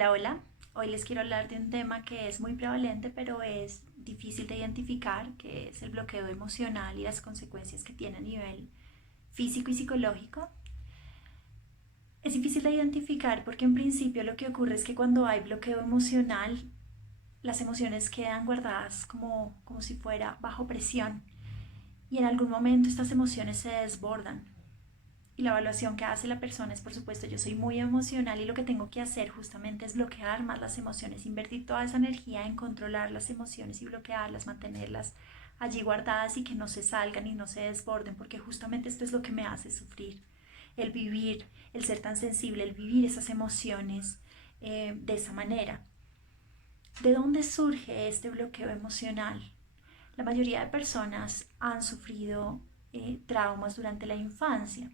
Hola, hola. Hoy les quiero hablar de un tema que es muy prevalente, pero es difícil de identificar, que es el bloqueo emocional y las consecuencias que tiene a nivel físico y psicológico. Es difícil de identificar porque en principio lo que ocurre es que cuando hay bloqueo emocional, las emociones quedan guardadas como si fuera bajo presión y en algún momento estas emociones se desbordan. Y la evaluación que hace la persona es, por supuesto, yo soy muy emocional y lo que tengo que hacer justamente es bloquear más las emociones, invertir toda esa energía en controlar las emociones y bloquearlas, mantenerlas allí guardadas y que no se salgan y no se desborden, porque justamente esto es lo que me hace sufrir. El vivir, el ser tan sensible, el vivir esas emociones de esa manera. ¿De dónde surge este bloqueo emocional? La mayoría de personas han sufrido traumas durante la infancia.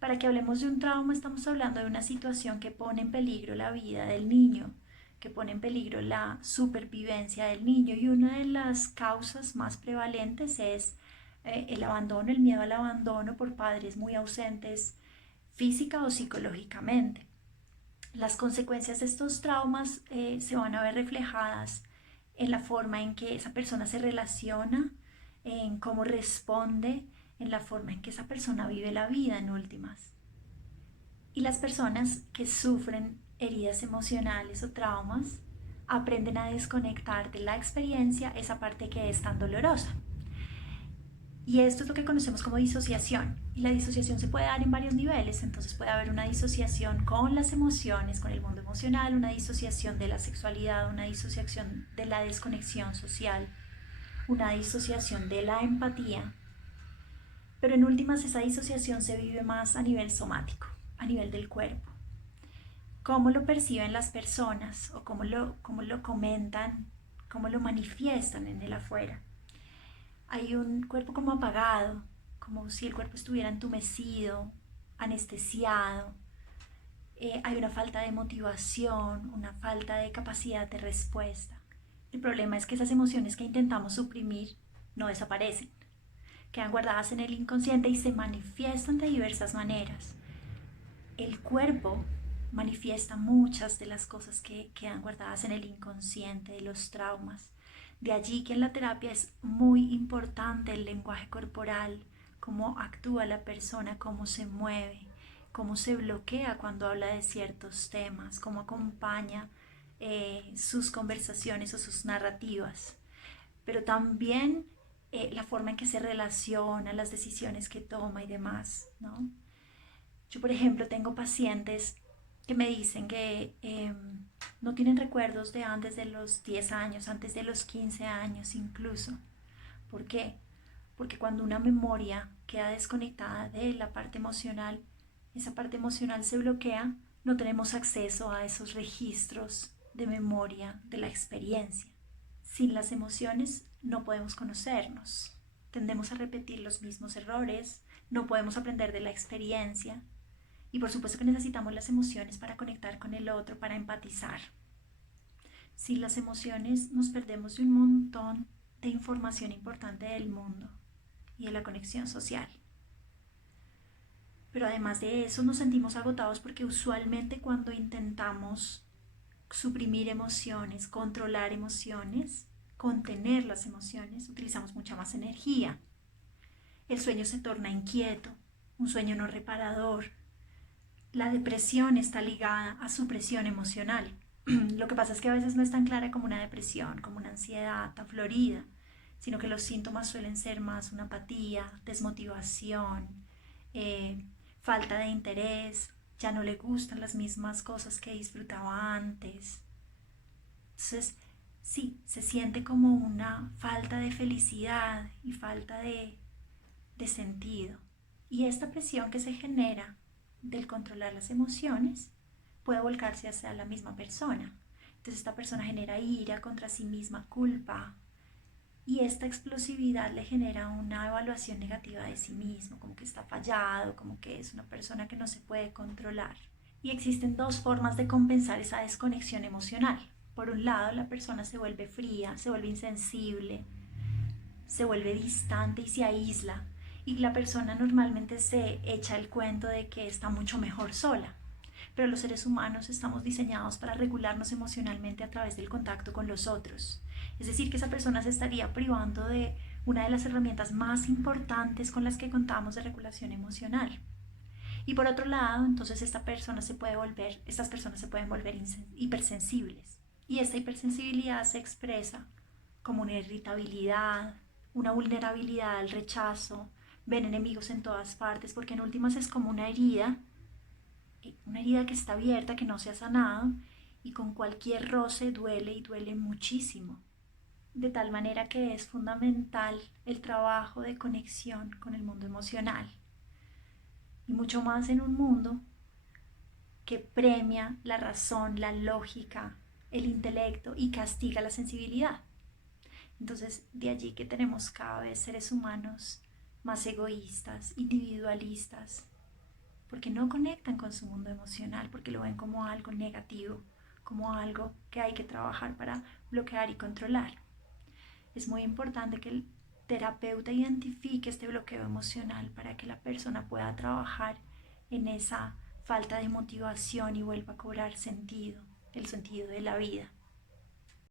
Para que hablemos de un trauma estamos hablando de una situación que pone en peligro la vida del niño, que pone en peligro la supervivencia del niño y una de las causas más prevalentes es el abandono, el miedo al abandono por padres muy ausentes física o psicológicamente. Las consecuencias de estos traumas se van a ver reflejadas en la forma en que esa persona se relaciona, en cómo responde, en la forma en que esa persona vive la vida en últimas. Y las personas que sufren heridas emocionales o traumas aprenden a desconectar de la experiencia esa parte que es tan dolorosa. Y esto es lo que conocemos como disociación. Y la disociación se puede dar en varios niveles. Entonces puede haber una disociación con las emociones, con el mundo emocional, una disociación de la sexualidad, una disociación de la desconexión social, una disociación de la empatía. Pero en últimas esa disociación se vive más a nivel somático, a nivel del cuerpo. Cómo lo perciben las personas o cómo lo comentan, cómo lo manifiestan en el afuera. Hay un cuerpo como apagado, como si el cuerpo estuviera entumecido, anestesiado. Hay una falta de motivación, una falta de capacidad de respuesta. El problema es que esas emociones que intentamos suprimir no desaparecen, quedan guardadas en el inconsciente y se manifiestan de diversas maneras. El cuerpo manifiesta muchas de las cosas que quedan guardadas en el inconsciente, de los traumas. De allí que en la terapia es muy importante el lenguaje corporal, cómo actúa la persona, cómo se mueve, cómo se bloquea cuando habla de ciertos temas, cómo acompaña sus conversaciones o sus narrativas. Pero también la forma en que se relaciona, las decisiones que toma y demás, ¿no? Yo, por ejemplo, tengo pacientes que me dicen que no tienen recuerdos de antes de los 10 años, antes de los 15 años incluso. ¿Por qué? Porque cuando una memoria queda desconectada de la parte emocional, esa parte emocional se bloquea, no tenemos acceso a esos registros de memoria de la experiencia. Sin las emociones no podemos conocernos, tendemos a repetir los mismos errores, no podemos aprender de la experiencia y por supuesto que necesitamos las emociones para conectar con el otro, para empatizar. Sin las emociones nos perdemos de un montón de información importante del mundo y de la conexión social. Pero además de eso nos sentimos agotados porque usualmente cuando intentamos suprimir emociones, controlar emociones, contener las emociones, utilizamos mucha más energía. El sueño se torna inquieto, un sueño no reparador. La depresión está ligada a su presión emocional. Lo que pasa es que a veces no es tan clara como una depresión, como una ansiedad tan florida, sino que los síntomas suelen ser más una apatía, desmotivación, falta de interés, ya no le gustan las mismas cosas que disfrutaba antes. Entonces, sí, se siente como una falta de felicidad y falta de sentido. Y esta presión que se genera del controlar las emociones puede volcarse hacia la misma persona. Entonces esta persona genera ira contra sí misma, culpa, y esta explosividad le genera una evaluación negativa de sí mismo, como que está fallado, como que es una persona que no se puede controlar. Y existen dos formas de compensar esa desconexión emocional. Por un lado, la persona se vuelve fría, se vuelve insensible, se vuelve distante y se aísla. Y la persona normalmente se echa el cuento de que está mucho mejor sola. pero los seres humanos estamos diseñados para regularnos emocionalmente a través del contacto con los otros. Es decir, que esa persona se estaría privando de una de las herramientas más importantes con las que contamos de regulación emocional. Y por otro lado, entonces estas personas se pueden volver hipersensibles. Y esta hipersensibilidad se expresa como una irritabilidad, una vulnerabilidad al rechazo, ven enemigos en todas partes, porque en últimas es como una herida que está abierta, que no se ha sanado, y con cualquier roce duele y duele muchísimo. De tal manera que es fundamental el trabajo de conexión con el mundo emocional. Y mucho más en un mundo que premia la razón, la lógica, el intelecto y castiga la sensibilidad. Entonces, de allí que tenemos cada vez seres humanos más egoístas, individualistas, porque no conectan con su mundo emocional, porque lo ven como algo negativo, como algo que hay que trabajar para bloquear y controlar. Es muy importante que el terapeuta identifique este bloqueo emocional para que la persona pueda trabajar en esa falta de motivación y vuelva a cobrar sentido, el sentido de la vida.